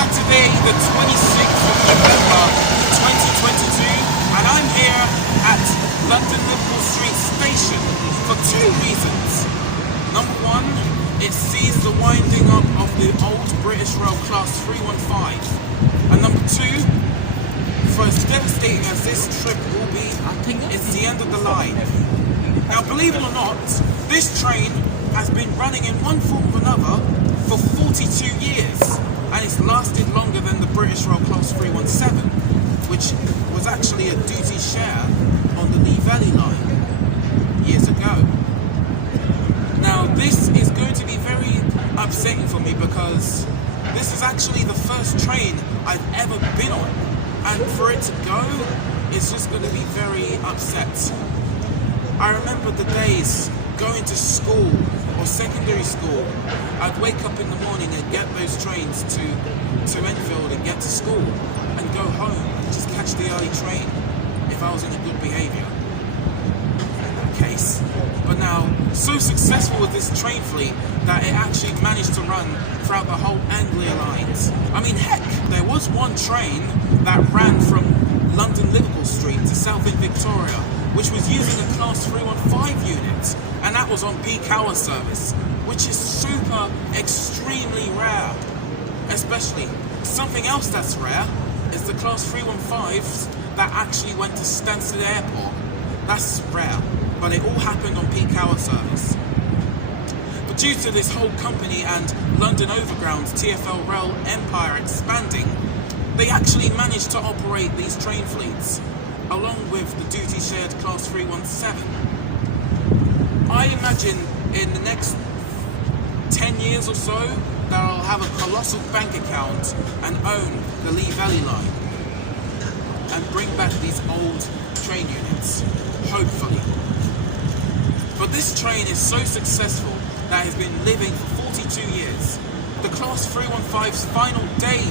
Saturday, the 26th of November, 2022, and I'm here at London Liverpool Street Station for two reasons. Number one, it sees the winding up of the old British Rail Class 315. And number two, for as devastating as this trip will be, it's the end of the line. Now, believe it or not, this train has been running in one form or another for 42 years, and it's lasted longer than the British Rail Class 317, which was actually a duty share on the Lee Valley line years ago. Now, this is going to be very upsetting for me because this is actually the first train I've ever been on, and for it to go, it's just going to be very upset. I remember the days going to school or secondary school. I'd wake up in the morning and get those trains to Enfield and get to school and go home and just catch the early train if I was in a good behaviour. In that case. But now, so successful was this train fleet that it actually managed to run throughout the whole Anglia lines. I mean, heck, there was one train that ran from London Liverpool Street to Southend Victoria, which was using a Class 315 unit, and that was on peak hour service, which is super, extremely rare. Especially, something else that's rare is the Class 315s that actually went to Stansted Airport. That's rare, but it all happened on peak hour service. But due to this whole company and London Overground TfL Rail empire expanding, they actually managed to operate these train fleets, along with the duty shared Class 317. I imagine in the next 10 years or so that I'll have a colossal bank account and own the Lee Valley line and bring back these old train units, hopefully. But this train is so successful that it's been living for 42 years. The Class 315's final day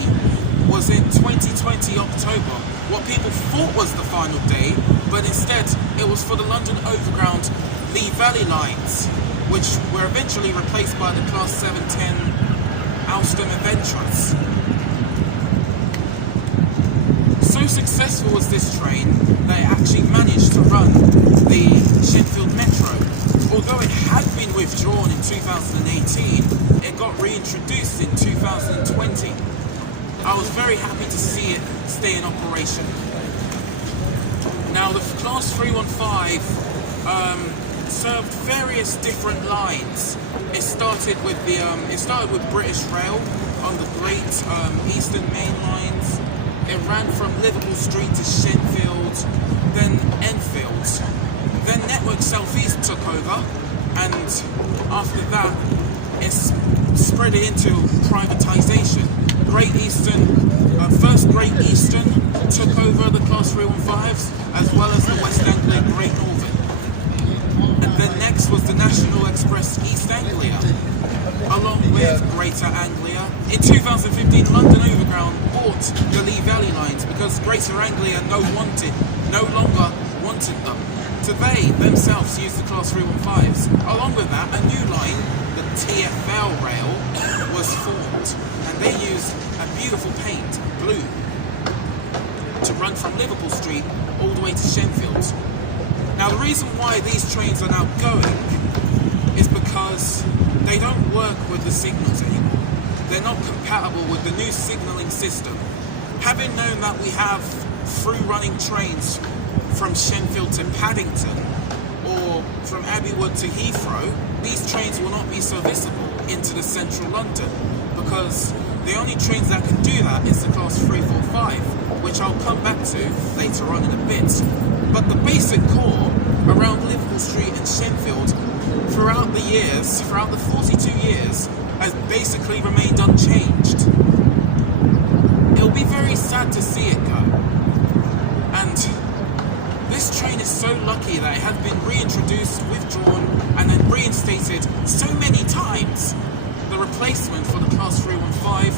was in 2020 October, what people thought was the final day, but instead it was for the London Overground Lee Valley lines, which were eventually replaced by the Class 710 Alstom Adventurers. So successful was this train that it actually managed to run the Shenfield Metro. Although it had been withdrawn in 2018, it got reintroduced in 2020. I was very happy to see it stay in operation. Now, the Class 315 served various different lines. It started with British Rail on the Great Eastern Main Lines. It ran from Liverpool Street to Shenfield, then Enfield. Then Network South East took over, and after that, it spread it into privatisation. Great Eastern, first Great Eastern took over the Class 315s, as well as the West Anglia Great Northern. And then next was the National Express East Anglia, along with Greater Anglia. In 2015, London Overground bought the Lee Valley lines because Greater Anglia no longer wanted them. So they themselves used the Class 315s. Along with that, a new line, the TfL Rail, was formed, and they used a beautiful paint, blue, to run from Liverpool Street all the way to Shenfield. Now, the reason why these trains are now going is because they don't work with the signals anymore. They're not compatible with the new signalling system. Having known that we have through running trains from Shenfield to Paddington, or from Abbey Wood to Heathrow, these trains will not be serviceable into the central London, because the only trains that can do that is the Class 345, which I'll come back to later on in a bit. But the basic core around Liverpool Street and Shenfield throughout the 42 years, has basically remained unchanged. It'll be very sad to see it go. And this train is so lucky that it has been reintroduced, withdrawn, and then reinstated so many times. The replacement for the Class 315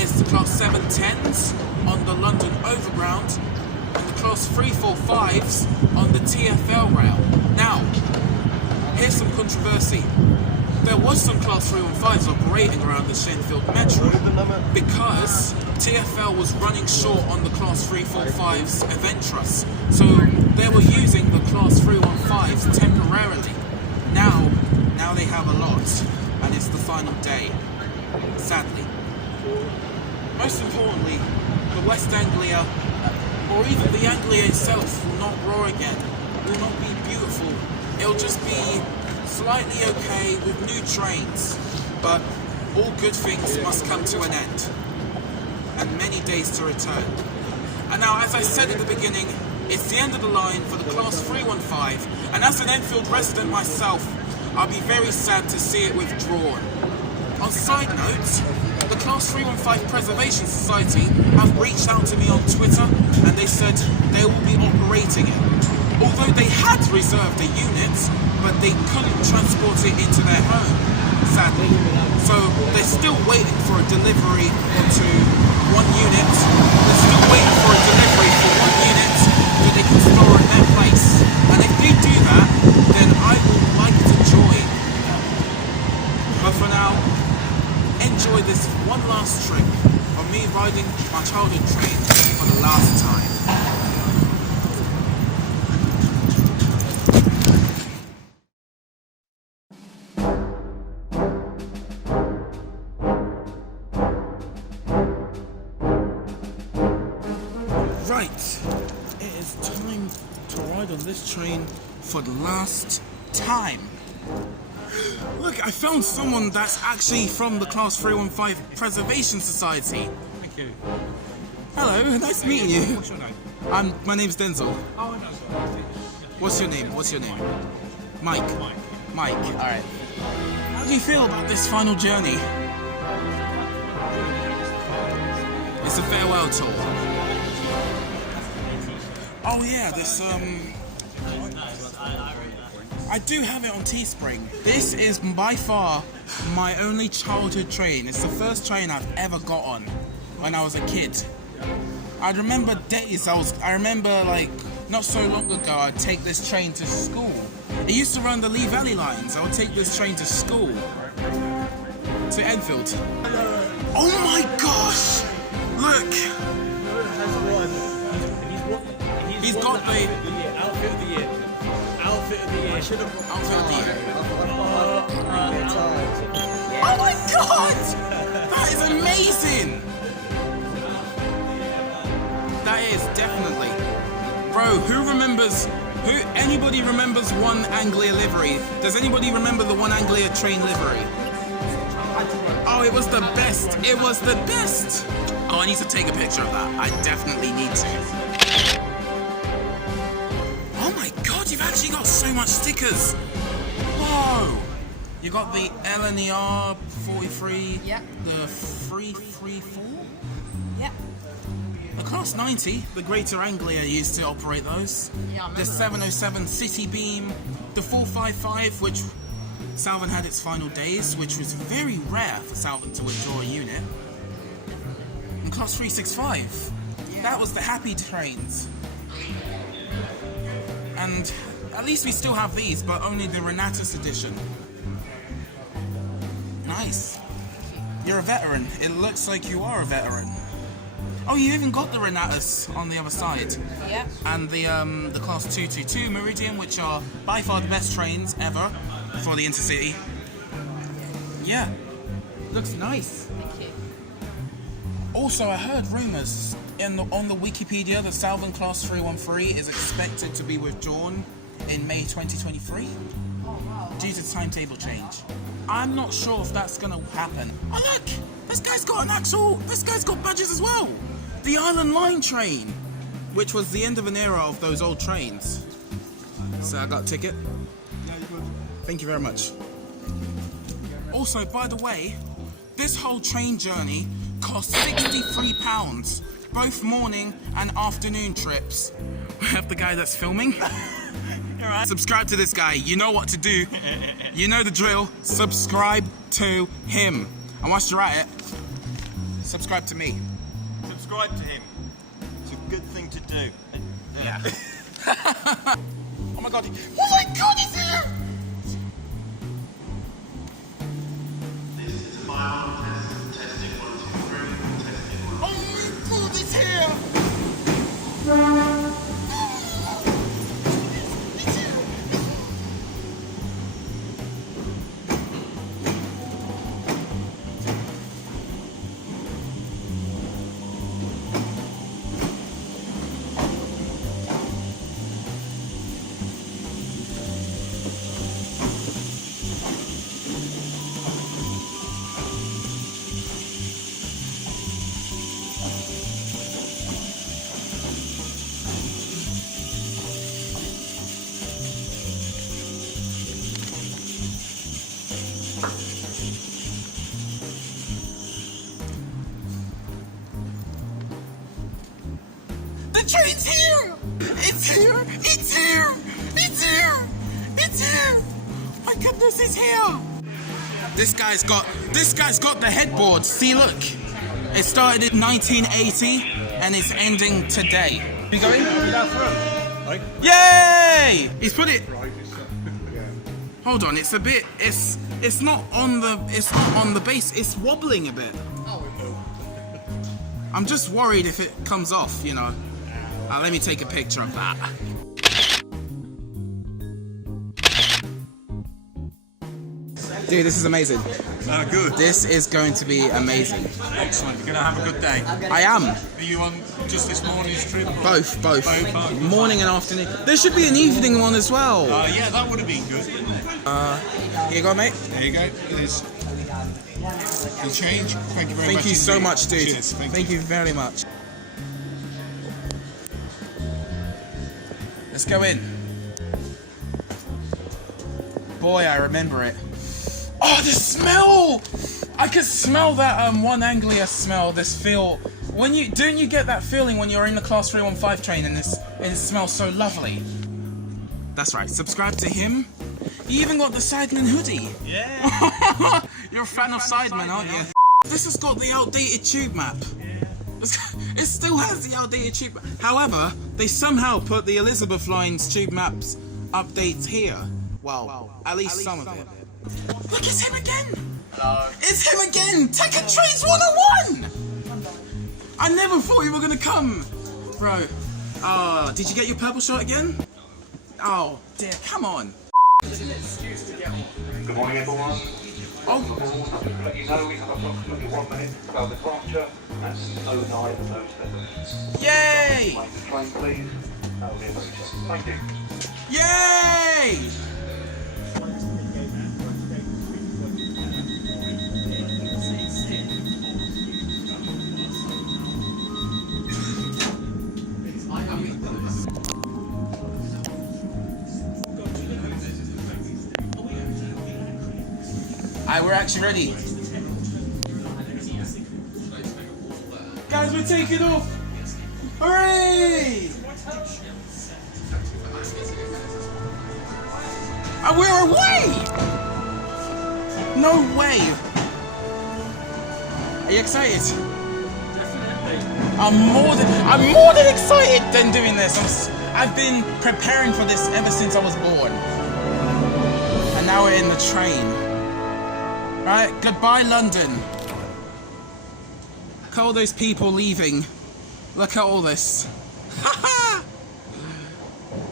is the Class 710s on the London Overground and the Class 345s on the TfL Rail. Now, here's some controversy. there was some Class 315s operating around the Shenfield Metro because TfL was running short on the Class 345's event trust. So they were using the Class 315s temporarily. Now they have a lot, and it's the final day, sadly. Most importantly, the West Anglia, or even the Anglia itself, will not roar again, will not be beautiful. It'll just be slightly okay with new trains, but all good things must come to an end, and many days to return. And now, as I said at the beginning, it's the end of the line for the Class 315, and as an Enfield resident myself, I'll be very sad to see it withdrawn. On side note, the Class 315 Preservation Society have reached out to me on Twitter, and they said they will be operating it. Although they had reserved a unit, but they couldn't transport it into their home, sadly. So they're still waiting for a delivery to one unit. They're still waiting for a delivery for one unit that they can store in their place. And if they do that, then I would like to join them. But for now, enjoy this one last trip of me riding my childhood train for the last time. Right, it is time to ride on this train for the last time. Look, I found someone that's actually from the Class 315 Preservation Society. Thank you. Hello, nice meeting you. What's your name? My name's Denzel. Oh, no, sorry. What's your name? What's your name? Mike. Mike. Mike, alright. How do you feel about this final journey? It's a farewell tour. Oh yeah, this I do have it on Teespring. This is by far my only childhood train. It's the first train I've ever got on when I was a kid. I remember days, I remember like not so long ago I'd take this train to school. It used to run the Lee Valley lines. I would take this train to school. To Enfield. Oh my gosh! Look! He's got the outfit of the year. Outfit of the year. I should have outfit of the year. Oh my god! That is amazing! That is definitely. Bro, anybody remembers one Anglia livery? Does anybody remember the one Anglia train livery? Oh, it was the best! It was the best! Oh, I need to take a picture of that. I definitely need to. Oh my god, you've actually got so much stickers! Whoa! You got the LNER 43, Yep. the 334? Yep. The Class 90, the Greater Anglia used to operate those. Yeah, I remember The 707 City Beam, the 455, which Salvin had its final days, which was very rare for Salvin to withdraw a unit. And Class 365, that was the happy trains. And at least we still have these, but only the Renatus edition. Nice. You're a veteran. It looks like you are a veteran. Oh, you even got the Renatus on the other side. Yep. And the Class 222 Meridian, which are by far the best trains ever for the Intercity. Yeah. Looks nice. Thank you. Also, I heard rumours on the Wikipedia that Salvin Class 313 is expected to be withdrawn in May 2023 due to timetable change. I'm not sure if that's going to happen. Oh look! This guy's got badges as well! The Island Line train! Which was the end of an era of those old trains. So I got a ticket. Yeah, you good. Thank you very much. Also, by the way, this whole train journey cost £63, both morning and afternoon trips. We have the guy that's filming. Right. Subscribe to this guy. You know what to do. You know the drill. Subscribe to him. And once you're at it, subscribe to me. Subscribe to him. It's a good thing to do. Yeah. Oh my god, he's here! Oh my God, it's here! The train's here! It's here! It's here! It's here! It's here! My goodness, it's here! This guy's got the headboard. See, look. It started in 1980 and it's ending today. You going? Yay! He's put it. Hold on, it's a bit. It's not on the base. It's wobbling a bit. I'm just worried if it comes off, you know. Let me take a picture of that. Dude, this is amazing. Good. This is going to be amazing. Excellent. You're going to have a good day. I am. Are you on just this morning's trip? Both. Both. Morning and afternoon. There should be an evening one as well. Yeah, that would have been good. Here you go, mate. There you go. There's the change. Thank you very much. Thank you so indeed. much, dude. Cheers. Thank you very much. Let's go in. Boy, I remember it. Oh, the smell! I could smell that one Anglia smell. This feel. Don't you get that feeling when you're in the Class 315 train and it smells so lovely? That's right. Subscribe to him. You even got the Sidemen hoodie. Yeah. You're a fan of Sidemen, aren't you? This has got the outdated tube map. It still has the outdated tube map. However, they somehow put the Elizabeth Line's tube maps updates here. Well, at least some of it. Look, it's him again! Hello. It's him again! Taking Trains 101! I never thought you were gonna come! Bro. Did you get your purple shot again? Oh, dear, come on. Good morning, everyone. Oh. Just to let you know, we have approximately 1 minute to go departure. That's 09:07. Yay! Make the train, please. Thank you. Yay! Alright, we're actually ready. Guys, we're taking off! Hooray! And we're away! No way! Are you excited? Definitely. I'm more than excited than doing this. I've been preparing for this ever since I was born. And now we're in the train. Right, goodbye London. Look at all those people leaving. Look at all this.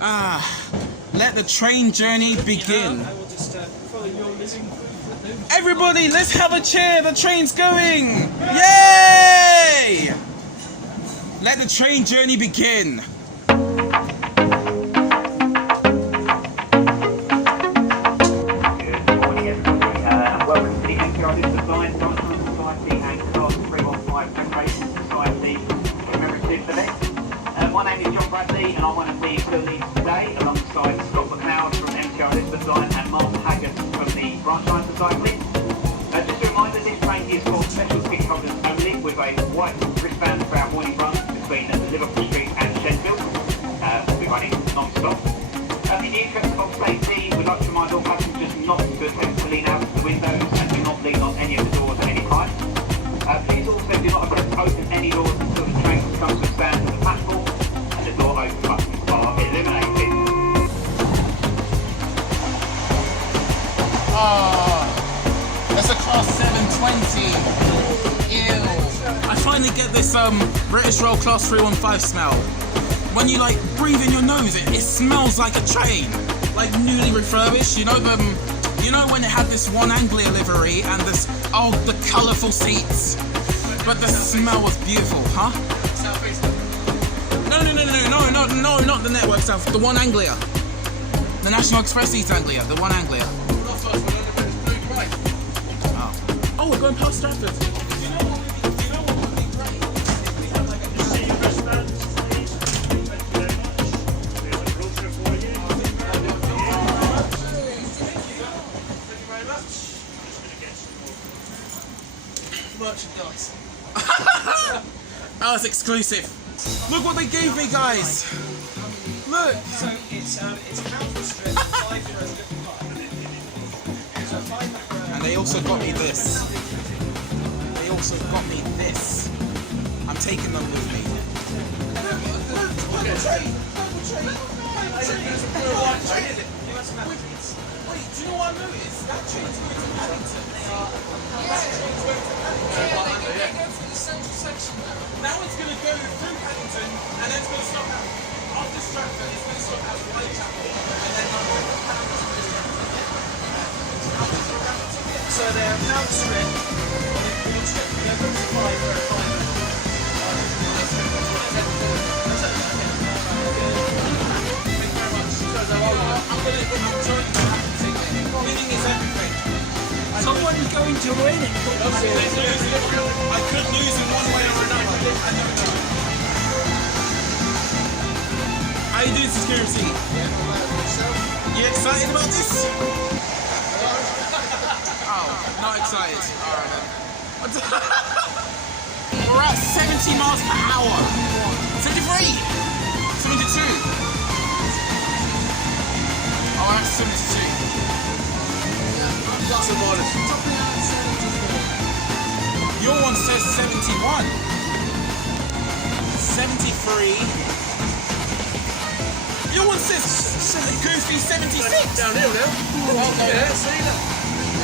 Let the train journey begin. I will just follow your leading. Everybody, let's have a cheer. The train's going. Yay! Let the train journey begin. Welcome to the NPR Elizabeth Line, Railtour Society and Class 315 Preparation Society Commemorative event. My name is John Bradley and I'm one of the crew leads today alongside Scott McLeod from NPR Elizabeth Line and Mark Haggart from the Branch Line Society. Just a reminder, this train is for special ticket holders only with a white wristband for our morning run between Liverpool Street and Shenfield. We'll be running non-stop. In the interest of safety, we'd like to remind all passengers not to attempt to lean out of the windows and do not lean on any of the doors at any time. Please also do not attempt to open any doors until the train comes to a stand at the platform and the door open buttons are eliminated. That's a Class 17. 20. Ew. I finally get this British Rail Class 315 smell. When you like breathe in your nose, it smells like a train, like newly refurbished. You know when it had this one Anglia livery and this the colourful seats, but the smell was beautiful, huh? No, not the Network South, the one Anglia. The National Express East Anglia, the one Anglia. Oh, we're going past Stratford. You know what would be great? If we had like a merchandise. That was exclusive. Look what they gave me, guys. Look. So it's house restricted, And they also got me this. I'm taking them with me. Wait, do you know what I noticed? That train's going to Paddington. Now it's going to go through Paddington and then it's going to stop after Stratford. It's going to stop at Whitechapel and then so they're pound strip on the board strip. They're going to buy for a fiver. I'm joining the Raffle Ticket. Winning is everything. Someone's going to win it. I could lose in one way or another. I don't know. How you doing, security? You excited about this? Oh, not excited. Alright then. We're at 70 miles per hour. 73! 72! Oh, we're at 72. Plus or minus. Your one says 71. 73. Your one says goofy 76. Downhill now. Yeah, see that?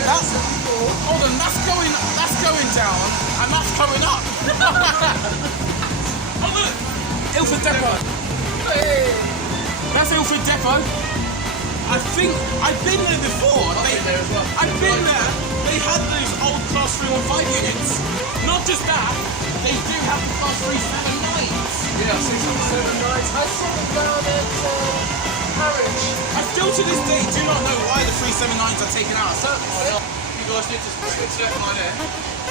Hold on, that's going down, and that's going up. Oh look, Ilford Depot. Hey. That's Ilford Depot. I think I've been there before. I've been there. They had those old Class 315 units. Not just that, they do have the Class 379s. Yeah, 679s. I saw them down at Harwich. I still to this day do not know why the 379s are taken out of service. You guys need to switch that line there.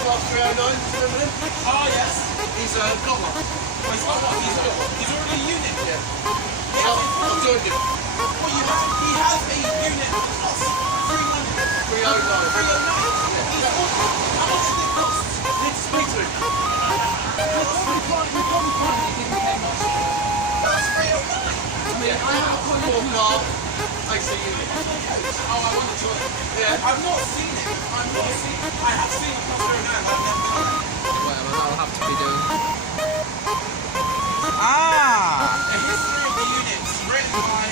Class 309, remember him? Oh yes. He's got one. Well, he's got one. He's already a unit. Yeah. I've joined him. Well, he has a unit that costs 300. 309. How much does it cost? Need to speak to him. Yeah, I have a football car. Takes a unit. Oh, I want to join it. Yeah. I've not seen it. I have seen a cluster of nine, but I've never been on it. Whatever that'll have to be doing. The history of the units written by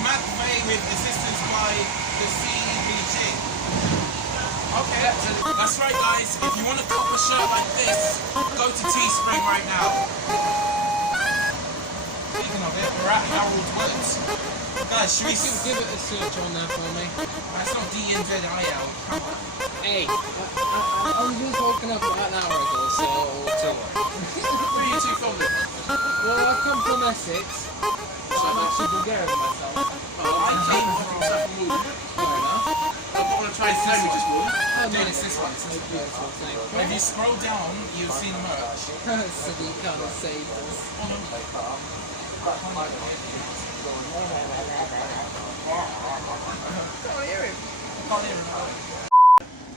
McVeigh with assistance by the CBG. Okay, that's right guys, if you want to cop a shirt like this, go to Teespring right now. Speaking of it, we're at Harold Woods. Guys, should we Give it a search on there for me. That's not DNZIL. Hey, I was just woken up about an hour ago, so... Where are you two from then? Well, I've come from Essex. I'm actually Bulgarian myself. I came from South Moon. Fair enough. I'm on a train today, which is Moon. Dude, it's this one. Beautiful thing. If you scroll down, you'll see the merch. So you kind of saved us.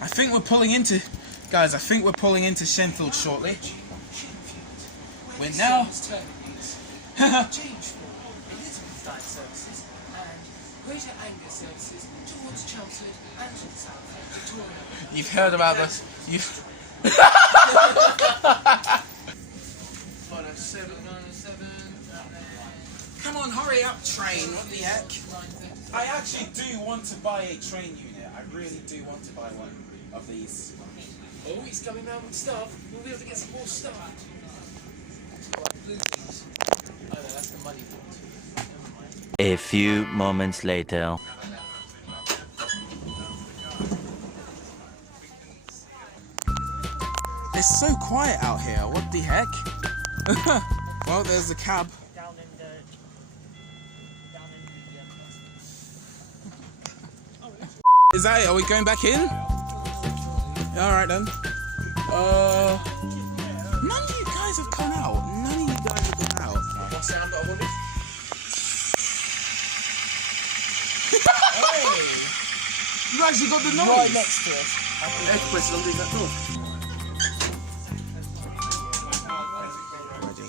I think we're pulling into, guys, I think we're pulling into Shenfield shortly. We're now... services and Greater Anglia services towards Chelmsford and South Victoria. You've heard about this. You've... 907. Come on, hurry up, train. What the heck? I actually do want to buy a train unit. I really do want to buy one of these. Oh, he's coming round with stuff. We'll be able to get some more stuff. Blue things. Oh no, that's the money one. Never mind. A few moments later. It's so quiet out here. What the heck? Well, there's the cab. Is that it? Are we going back in? Alright then. None of you guys have come out. None of you guys have come out. What sound that I wanted? Hey! You actually got the noise. Right next to us. Press it underneath that door. Ready.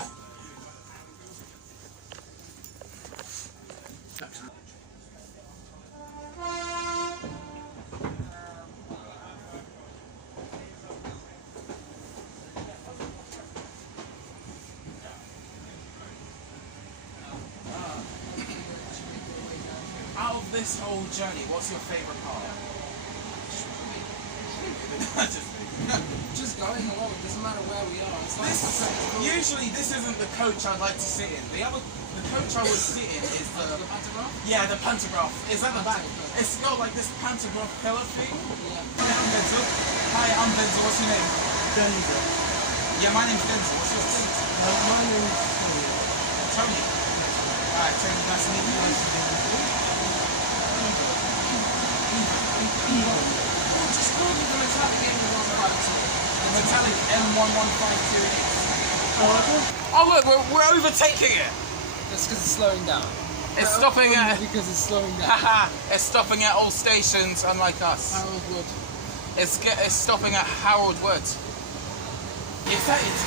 Out of this whole journey, what's your favourite part? Just going along, it doesn't matter where we are. It's like Usually this isn't the coach I'd like to sit in. The coach I would sit in is the pantograph? Yeah, the pantograph. Is that the back? It's got like this pantograph pillar thing. Yeah. Hi, I'm Denzel. Hi, I'm Denzel. What's your name? Denzel. Yeah, my name's Denzel. What's yours? My name's Tony. Tony. Alright, Tony, nice to meet you. Just call me the metallic M152. The metallic M11528. Oh look, we're overtaking it. That's because it's slowing down. It's stopping at. Because it's slowing down. Haha, it's stopping at all stations, unlike us. Harold Wood. It's stopping at Harold Wood. Is that it?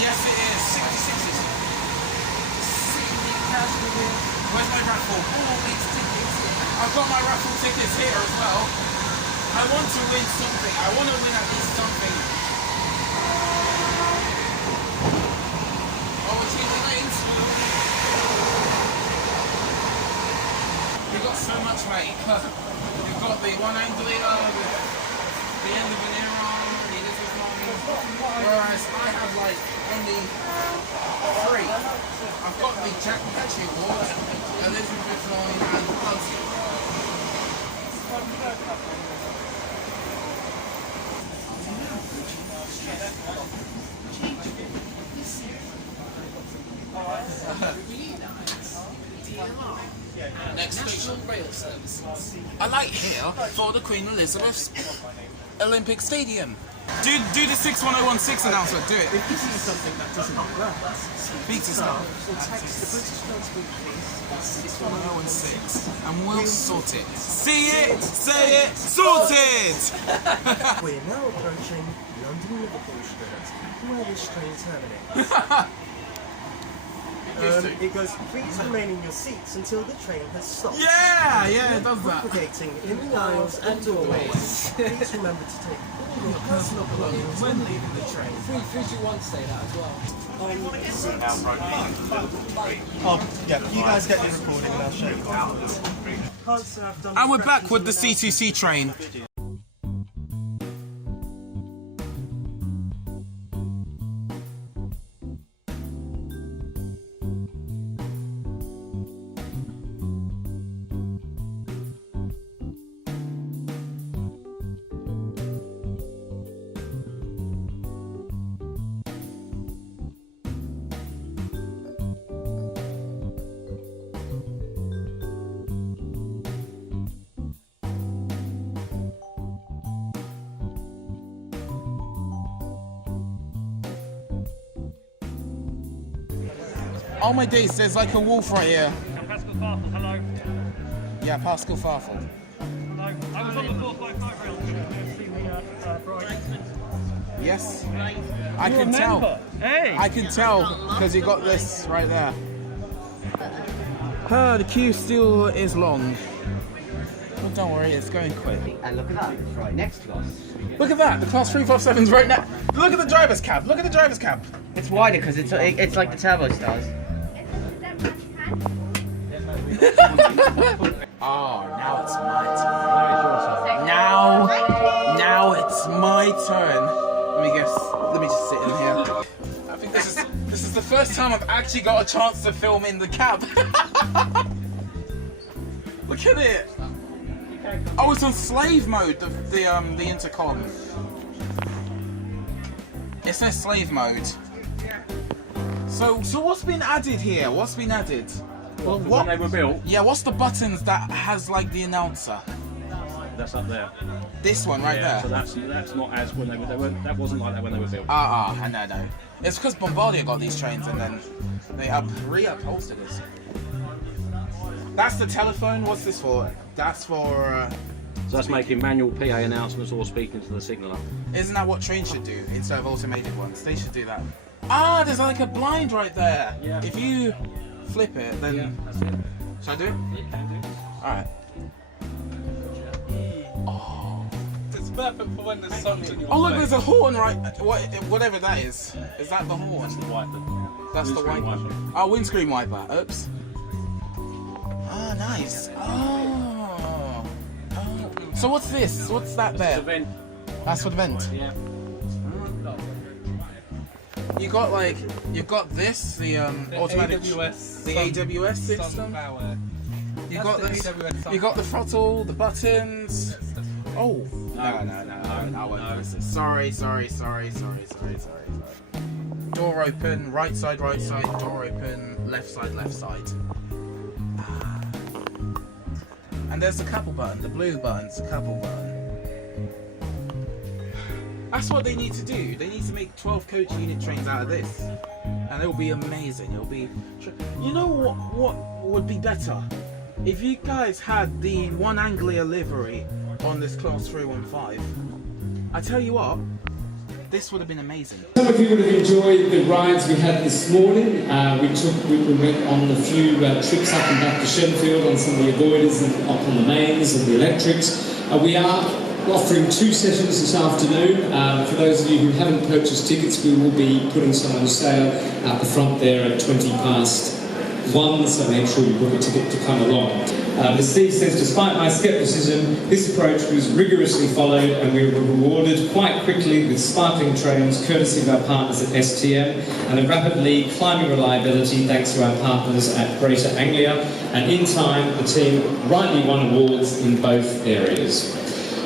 Yes, it is. 66s. Where's my raffle? I've got my raffle tickets here as well. I want to win something. I want to win at least something. Oh, we're changing lanes. We've got so much, mate. We've got the 190 liter, the end of an era, the little one. Whereas I have like only 3. I've got the Jack Patchy Award, Elizabeth Line, and Punsy. Next National station. Rail Services. I like here for the Queen Elizabeth Olympic Stadium. Do the 61016 announcement, do it. If you see something that doesn't work, Speak to staff. or text the British Transport Police 61016 and we'll sort it. See it, say it, sorted! We're now approaching London Liverpool Street, where this train terminates. It goes, please remain in your seats until the train has stopped. Yeah, it does that. Propagating in the aisles and doorways. Please remember to take all your personal belongings when leaving the train. 321 say that as well. Oh, yeah, you guys get the recording and I'll show you afterwards. And we're back with the C2C train. Oh my days, there's like a wolf right here. Pascal Farfel, hello. Yeah, Pascal Farfel. Hello. I was on the 455 rail. See the bright. Yes, I can tell. Hey! I can tell because you got this right there. The queue still is long. But don't worry, it's going quick. And look at that, it's right next to us. Look at that, the class 357's right now. Look at the driver's cab, look at the driver's cab. It's wider because it's like the turbo stars. Oh, now it's my turn. Now it's my turn. Let me just sit in here. I think this is the first time I've actually got a chance to film in the cab. Look at it. Oh, it's on slave mode, the intercom. It says slave mode. So what's been added here? What's been added? Well, when they were built, Yeah, what's the buttons that has like the announcer? that's up there. This one right there. So that's not as when they were. That wasn't like that when they were built. I know. It's because Bombardier got these trains and then they re-upholstered it. That's the telephone. What's this for? That's for. So that's making manual PA announcements or speaking to the signaller. Isn't that what trains should do instead of automated ones? They should do that. Ah, there's like a blind right there. Yeah. If you flip it, then. Yeah, that's it. Should I do it? You can do. All right. It's perfect for when the sun's in your Oh look, face. there's a horn right. Whatever that is. Is that the horn? That's the wiper. That's the Windscreen wiper. wiper. Oh, windscreen wiper. Oops. Ah, nice. Oh. So what's this? What's that It's a there? vent. That's for the vent. Yeah. You've got this, the automatic, the AWS system. You got this. You got the throttle, the buttons. Oh. No, I won't press it. Sorry. Door open, right side, door open, left side. Ah. And there's the couple button, the blue button's the couple button. That's what they need to do. They need to make 12 coach unit trains out of this. And it'll be amazing. It'll be... You know what would be better? If you guys had the One Anglia livery on this Class 315, I tell you what, this would have been amazing. Some of you would have enjoyed the rides we had this morning. We went on a few trips up and back to Shenfield on some of the avoiders and up on the mains and the electrics. We are offering 2 sessions this afternoon. For those of you who haven't purchased tickets, we will be putting some on sale at the front there at 1:20, so make sure you book a ticket to come along. As Steve says, despite my scepticism, this approach was rigorously followed and we were rewarded quite quickly with sparkling trains courtesy of our partners at STM and a rapidly climbing reliability thanks to our partners at Greater Anglia, and in time the team rightly won awards in both areas.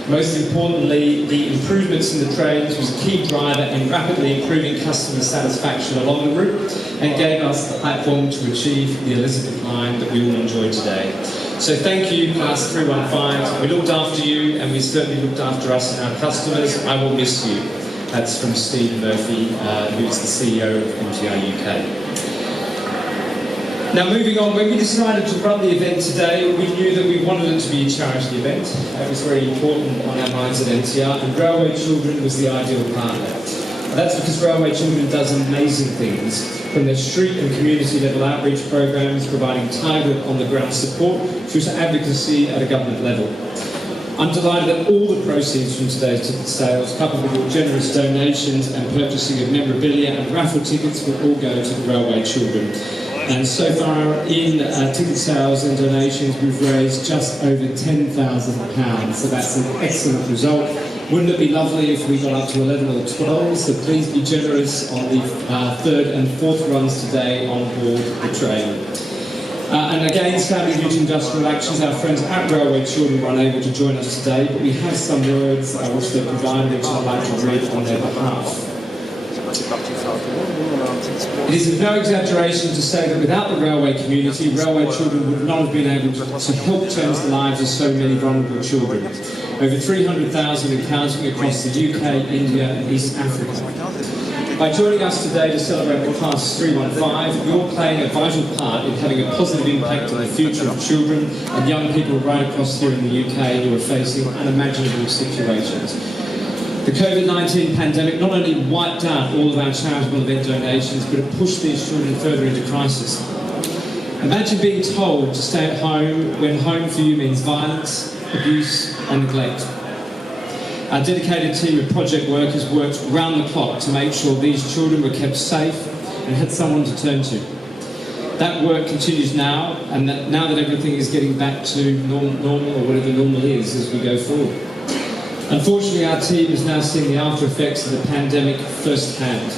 Most importantly, the improvements in the trains was a key driver in rapidly improving customer satisfaction along the route and gave us the platform to achieve the Elizabeth line that we all enjoy today. So thank you, Class 315. We looked after you and we certainly looked after us and our customers. I will miss you. That's from Steve Murphy, who's the CEO of MTR UK. Now moving on, when we decided to run the event today, we knew that we wanted it to be a charity event. That was very important on our minds at MTR, and Railway Children was the ideal partner. And that's because Railway Children does amazing things, from their street and community level outreach programs, providing targeted on-the-ground support, through to advocacy at a government level. I'm delighted that all the proceeds from today's ticket sales, coupled with your generous donations and purchasing of memorabilia and raffle tickets, will all go to the Railway Children. And so far in ticket sales and donations, we've raised just over £10,000. So that's an excellent result. Wouldn't it be lovely if we got up to 11 or 12? So please be generous on the 3rd and 4th runs today on board the train. And again, sadly due to industrial actions, our friends at Railway Children were unable to join us today, but we have some words which they've provided which I'd like to read on their behalf. It is no exaggeration to say that without the railway community, Railway Children would not have been able to help change the lives of so many vulnerable children. Over 300,000 and counting across the UK, India and East Africa. By joining us today to celebrate the Class 315, you're playing a vital part in having a positive impact on the future of children and young people right across here in the UK who are facing unimaginable situations. The COVID-19 pandemic not only wiped out all of our charitable event donations, but it pushed these children further into crisis. Imagine being told to stay at home when home for you means violence, abuse and neglect. Our dedicated team of project workers worked round the clock to make sure these children were kept safe and had someone to turn to. That work continues now, and now that everything is getting back to normal or whatever normal is as we go forward. Unfortunately, our team is now seeing the after effects of the pandemic firsthand.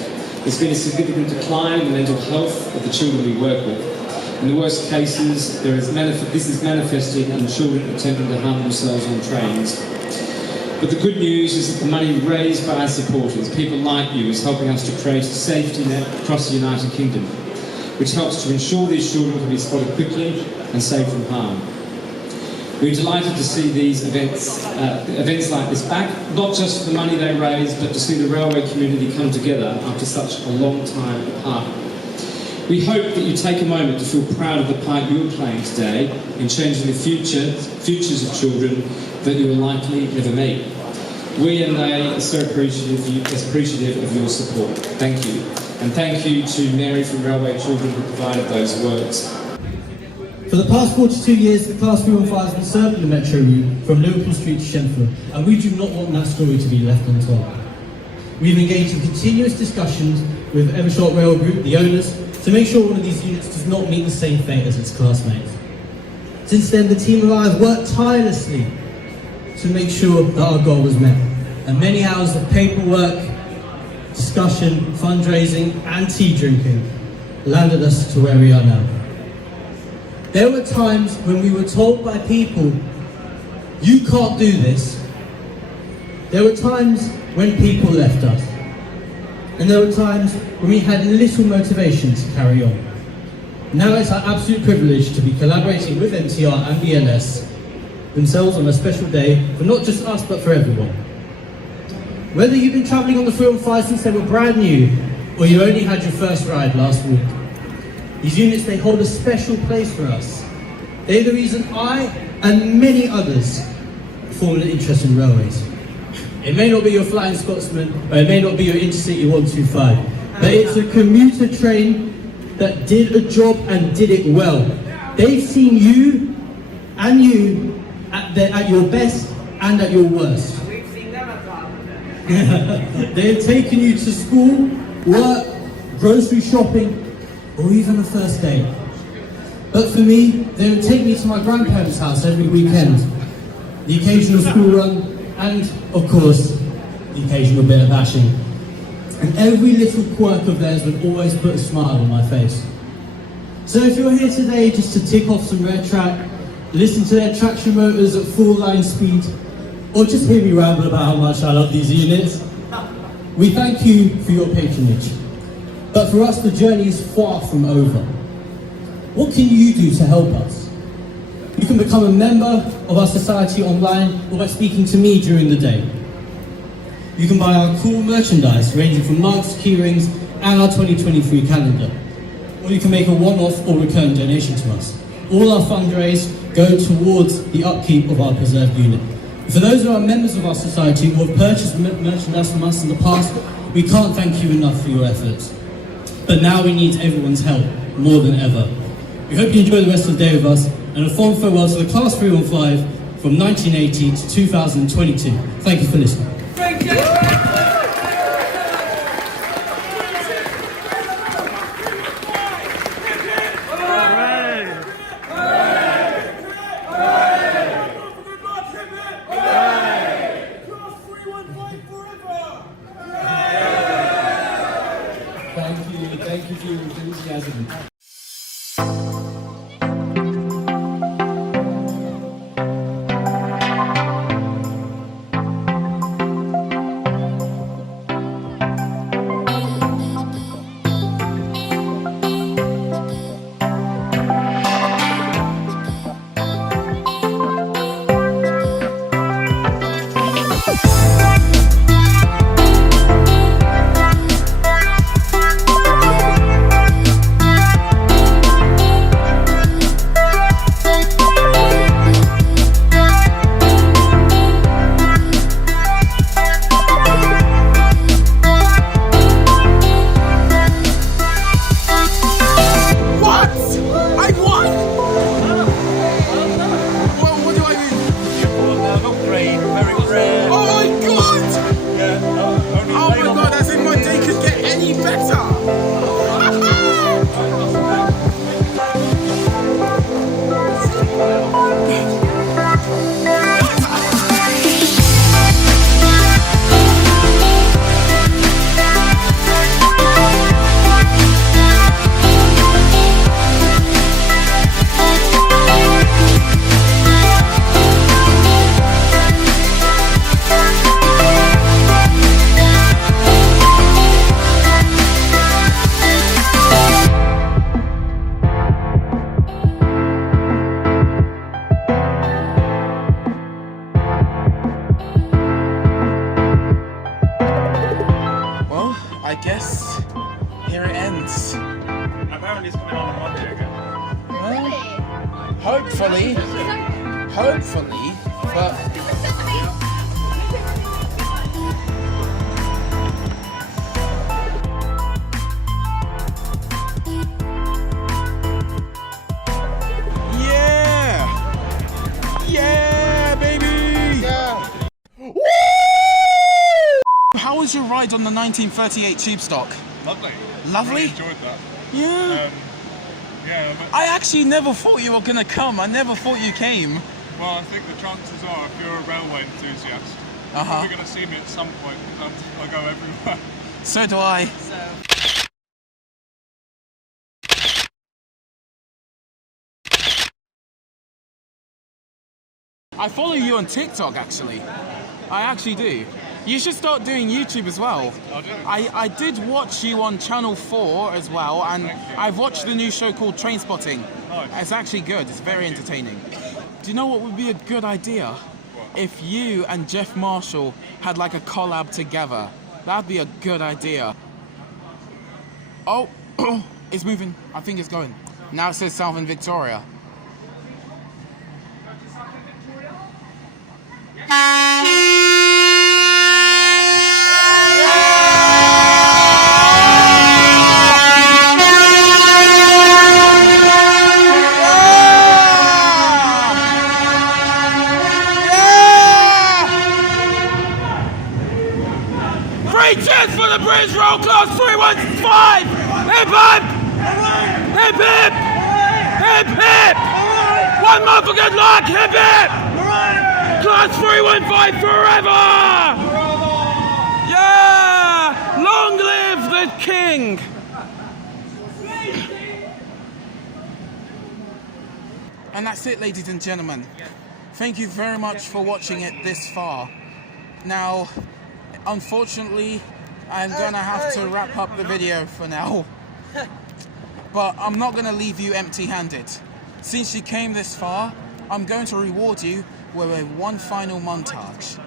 There's been a significant decline in the mental health of the children we work with. In the worst cases, this is manifesting in children attempting to harm themselves on trains. But the good news is that the money raised by our supporters, people like you, is helping us to create a safety net across the United Kingdom, which helps to ensure these children can be spotted quickly and saved from harm. We're delighted to see these events like this back, not just for the money they raise, but to see the railway community come together after such a long time apart. We hope that you take a moment to feel proud of the part you're playing today in changing the futures of children that you will likely never meet. We and they are so appreciative of your support. Thank you. And thank you to Mary from Railway Children who provided those words. For the past 42 years, the Class 315 has been serving the Metro route from Liverpool Street to Shenfield, and we do not want that story to be left untold. We've engaged in continuous discussions with Evershot Rail Group, the owners, to make sure one of these units does not meet the same fate as its classmates. Since then, the team and I have worked tirelessly to make sure that our goal was met, and many hours of paperwork, discussion, fundraising and tea drinking landed us to where we are now. There were times when we were told by people, you can't do this. There were times when people left us. And there were times when we had little motivation to carry on. Now it's our absolute privilege to be collaborating with MTR and BLS themselves on a special day for not just us but for everyone. Whether you've been travelling on the 315 since they were brand new or you only had your first ride last week, these units, they hold a special place for us. They're the reason I and many others formed an interest in railways. It may not be your Flying Scotsman, or it may not be your Intercity 125, but it's a commuter train that did a job and did it well. They've seen you and you at your best and at your worst. We've seen them at the They've taken you to school, work, grocery shopping, or even a first date. But for me, they would take me to my grandparents' house every weekend, the occasional school run, and, of course, the occasional bit of bashing. And every little quirk of theirs would always put a smile on my face. So if you're here today just to tick off some red track, listen to their traction motors at full line speed, or just hear me ramble about how much I love these units, we thank you for your patronage. But for us, the journey is far from over. What can you do to help us? You can become a member of our society online or by speaking to me during the day. You can buy our cool merchandise ranging from mugs, keyrings and our 2023 calendar. Or you can make a one-off or recurring donation to us. All our fundraise go towards the upkeep of our preserved unit. For those who are members of our society who have purchased merchandise from us in the past, we can't thank you enough for your efforts. But now we need everyone's help, more than ever. We hope you enjoy the rest of the day with us, and a fond farewell to the Class 315 from 1980 to 2022. Thank you for listening. Thank you. Thank you for your enthusiasm. I guess here it ends. Apparently it's coming on Monday again. Hopefully, but yeah, baby. How was your ride on the 1938 tube stock? Lovely. Lovely? Really enjoyed that. Yeah. But I actually never thought you were gonna come. I never thought you came. well, I think the chances are, if you're a railway enthusiast, Uh-huh. you're going to see me at some point because I go everywhere. So do I. I follow you on TikTok, actually. I actually do. You should start doing YouTube as well. I'll do it. I did watch you on Channel 4 as well, and I've watched the new show called Trainspotting. Nice. It's actually good. It's very entertaining. Do you know what would be a good idea? If you and Jeff Marshall had like a collab together. That'd be a good idea. Oh, it's moving. I think it's going. Now it says Southern Victoria. Three cheers for the British Roll Class 315! Hip hip! Hip hip! Hip hip! One more for good luck! Hip hip! Class 315 forever! Yeah! Long live the king! And that's it, ladies and gentlemen. Thank you very much for watching it this far. Now, unfortunately, I'm gonna have to wrap up the video for now. But I'm not gonna leave you empty-handed. Since you came this far, I'm going to reward you with one final montage,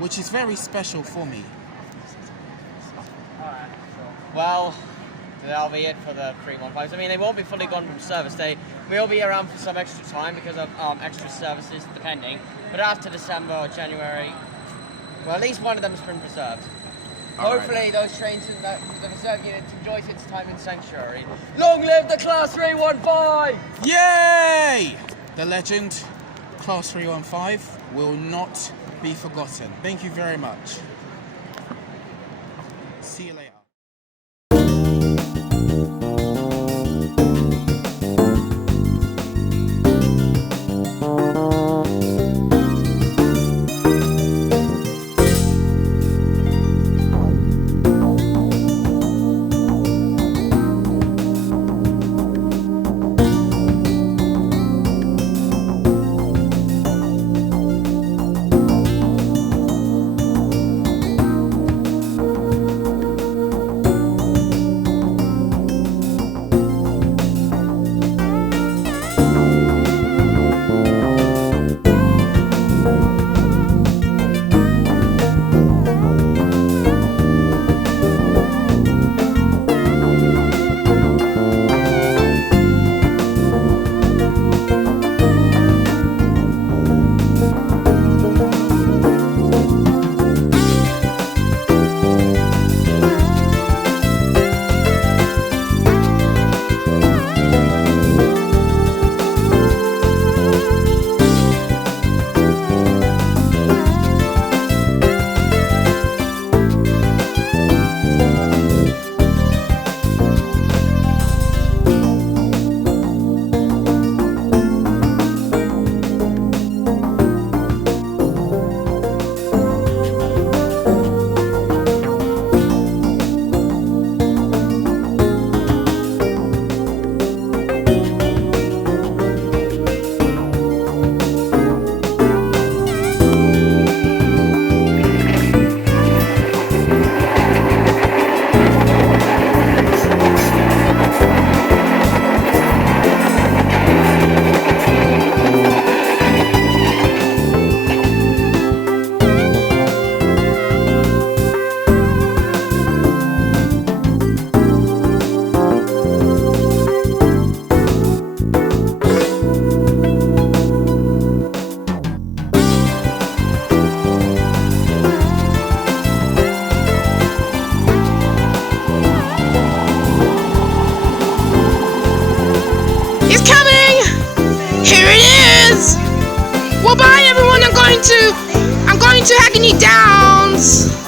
which is very special for me. Well, that'll be it for the 315s. I mean, they won't be fully gone from service. They will be around for some extra time because of extra services, depending. But after December or January, well, at least one of them has been preserved. Hopefully, those trains in the reserve unit enjoys its time in sanctuary. Long live the Class 315! Yay! The legend, Class 315, will not be forgotten. Thank you very much. See you later. to Agony Downs!